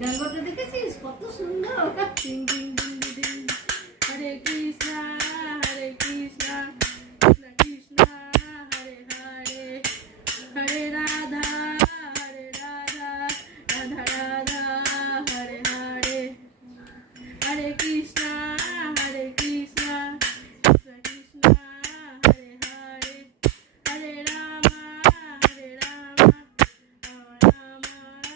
গানটা দেখেছিস কত সুন্দর। টিং টিং টিং টিং। হরে কৃষ্ণা হরে কৃষ্ণা